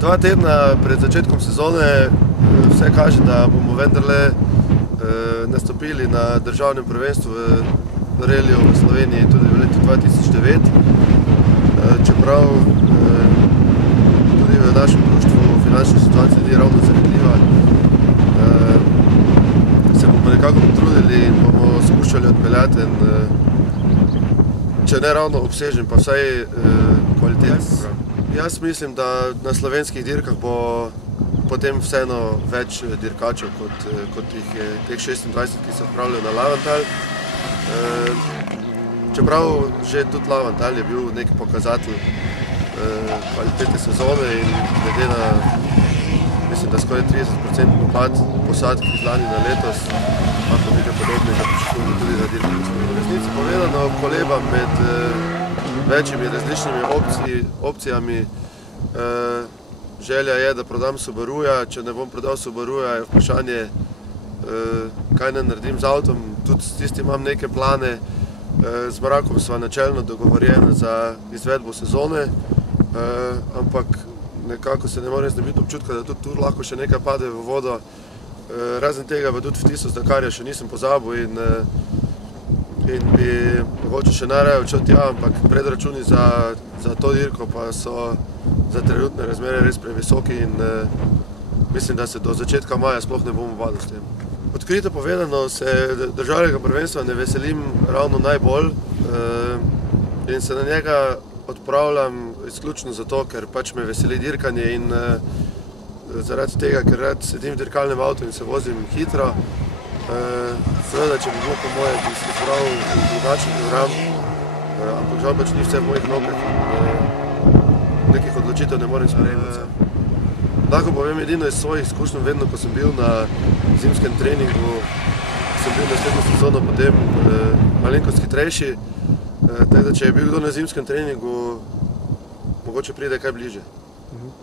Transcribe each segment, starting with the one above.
2 tedna pred začetkom sezone vse kaže, da bomo vendarle nastopili na državnem prvenstvu v reliju v Sloveniji tudi v letu 2009. Čeprav tudi v našem društvu finančna situacija ni ravno zavidljiva, se bomo nekako potrudili in bomo skušali odpeljati en, če ne ravno obsežen, pa vsaj kvaliteten program. Jaz mislim, da na slovenskih dirkah bo potem vseeno več dirkačev, kot jih je teh 26, ki se odpravljajo na Lavantal. Čeprav že tudi Lavantal je bil nek pokazatelj kvalitete sezone in glede na, mislim, da skoraj 30% upad posadk iz lani na letos, lahko nekaj podobnega pričakujemo tudi na dirkah. V resnici povedano, kolebam med večjimi različnimi opcijami. Želja je, da prodam Subaruja. Če ne bom prodal Subaruja, je vprašanje, kaj ne naredim z avtom. Tudi s tistim imam neke plane. Z Marakom sva načelno dogovorjena za izvedbo sezone, ampak nekako se ne morem znebiti občutka, da tudi tu lahko še nekaj pade v vodo. Razen tega pa tudi vtis z Dakarja še nisem pozabil in bi mogoče še najraje odšel tja, ampak predračuni za to dirko pa so za trenutne razmere res previsoki in mislim, da se do začetka maja sploh ne bomo vadili s tem. Odkrito povedano se državnega prvenstva ne veselim ravno najbolj in se na njega odpravljam izključno zato, ker pač me veseli dirkanje in zaradi tega, ker rad sedim v dirkalnem avtu in se vozim hitro. Seveda, če bi bilo po moje, bi si izbral drugačen program, ampak žal pač ni vse v mojih nogah in nekih odločitev ne morem sprejemati. Lahko povem edino iz svojih izkušnj, vedno, ko sem bil na zimskem treningu, sem bil naslednjo sezono potem malenkost hitrejši, tako da če je bil kdo na zimskem treningu, mogoče pride kaj bliže.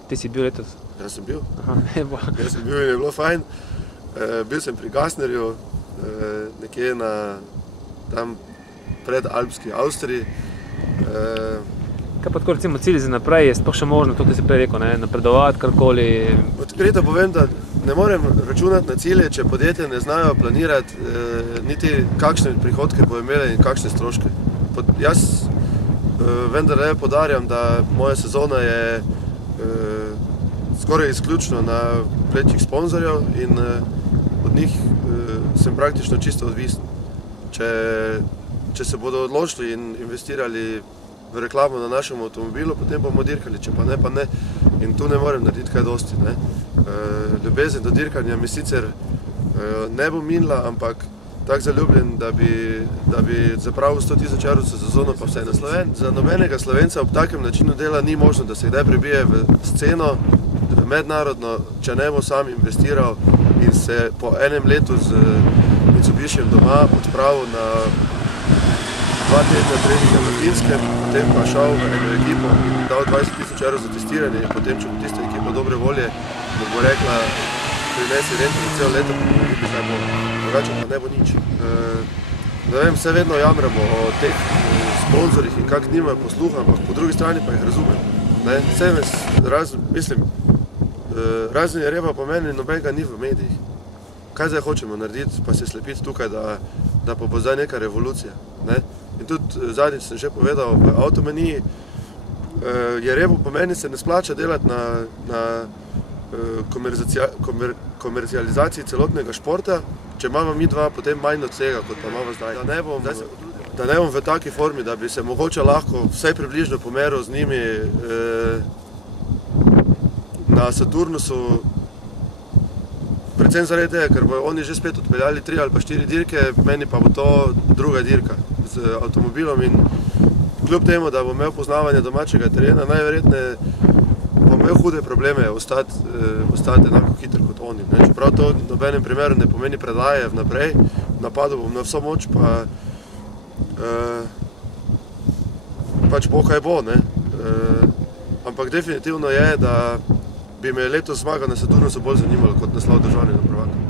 Ti si bil letos? Jaz sem bil. Jaz sem bil in je bilo fajn. Bil sem pri Gassnerju, nekje tam predalpski Avstriji. Kaj pa tako recimo cilj za naprej, je sploh še možno, to, ki si prej rekel, napredovati karkoli? Odkrito povem, da ne morem računati na cilje, če podjetje ne znajo planirati niti kakšne prihodke bo imele in kakšne stroške. Jaz vendarle podarjam, da moja sezona je skoraj izključno na plečih sponzorjev in od njih sem praktično čisto odvisen. Če se bodo odločili in investirali v reklamo na našem avtomobilu, potem bomo dirkali, če pa ne, pa ne. In tu ne morem narediti kaj dosti. Ljubezen do dirkanja mi sicer ne bo minila, ampak tako zaljubljen, da bi zapravil 100.000 evrov za sezono, pa vse na Sloven. Za nobenega Slovenca ob takem načinu dela ni možno, da se kdaj prebije v sceno, mednarodno, če ne bo sam investiral in se po enem letu z Mitsubishijem doma odpravil na 2 tedna treninga na Finskem, potem pa šel v eno ekipo in dal 20.000 evrov za testiranje in potem, če bo tista ekipa dobre volje, bo rekla, prinesi rentno celo leto, pa kaj bo, drugače pa ne bo nič. Ne vem, vse vedno jamramo o teh sponzorjih in kak nimajo posluha, ampak po drugi strani pa jih razumem. Mislim, razen je reba po meni, nobenega ni v medijih. Kaj zdaj hočemo narediti, pa se slepiti tukaj, da pa bo zdaj neka revolucija. In tudi zadnjič sem že povedal, v avtomeniji je rebo po meni se ne splača delati na komercializaciji celotnega športa, če imamo mi dva potem manj od tega, kot pa imamo zdaj. Da ne bom v taki formi, da bi se mogoče lahko vsaj približno pomeril z njimi na Saturnusu, predvsem zaradi tega, ker bojo oni že spet odpeljali 3 ali pa 4 dirke, meni pa bo to druga dirka z avtomobilom in kljub temu, da bom imel poznavanje domačega terena, najverjetneje bom imel hude probleme ostati enako hiter kot oni. Čeprav to v nobenem primeru ne pomeni predaje vnaprej, napadal bom na vso moč, pa pač bo kaj bo. Ampak definitivno je, da bi me letos zmaga na Saturnusu bolj zanimalo kot naslov državnega prvaka.